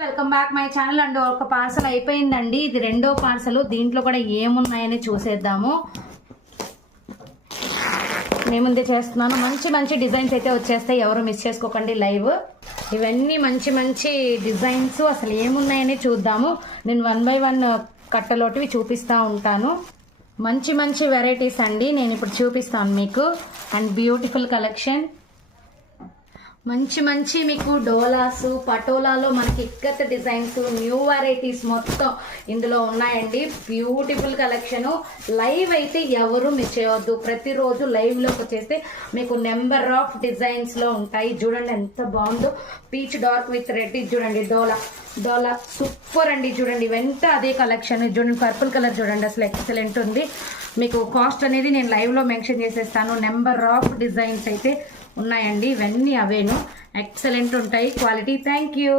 Welcome back my channel and ఒక parcel అయిపోయిందండి. ఇది రెండో పార్సల్. దీంట్లో కూడా ఏమున్నాయని చూసేద్దాము. నేను ముందే చేస్తున్నాను. మంచి మంచి డిజైన్స్ అయితే వచ్చేస్తాయి, ఎవరు మిస్ చేసుకోకండి లైవ్. ఇవన్నీ మంచి మంచి డిజైన్స్. అసలు ఏమున్నాయని చూద్దాము. నేను 1 by 1 కట్టలోటివి చూపిస్తూ ఉంటాను. మంచి మంచి వెరైటీస్ అండి నేను ఇప్పుడు చూపిస్తాను మీకు. And beautiful collection. మంచి మంచి మీకు డోలాసు పటోలాలో మనకి ఇక్కత్ డిజైన్స్ న్యూ వెరైటీస్ మొత్తం ఇందులో ఉన్నాయండి. Beautiful collection. లైవ్ అయితే ఎవరు మిస్ చేయవద్దు. ప్రతిరోజు లైవ్ లోకి వచ్చేస్తే మీకు నెంబర్ ఆఫ్ డిజైన్స్ లో ఉంటాయి. చూడండి ఎంత బాగుందో. Peach dark with red. చూడండి డోలా సూపర్ అండి. చూడండి ఇవంతా అదే కలెక్షన్. చూడండి పర్పుల్ కలర్ చూడండి, అసలు ఎక్సలెంట్ ఉంది. మీకు కాస్ట్ అనేది నేను లైవ్ లో మెన్షన్ చేసేస్తాను. నెంబర్ ఆఫ్ డిజైన్స్ అయితే ఉన్నాయండి. ఇవన్నీ అవేను ఎక్సలెంట్ ఉంటాయి క్వాలిటీ. Thank you.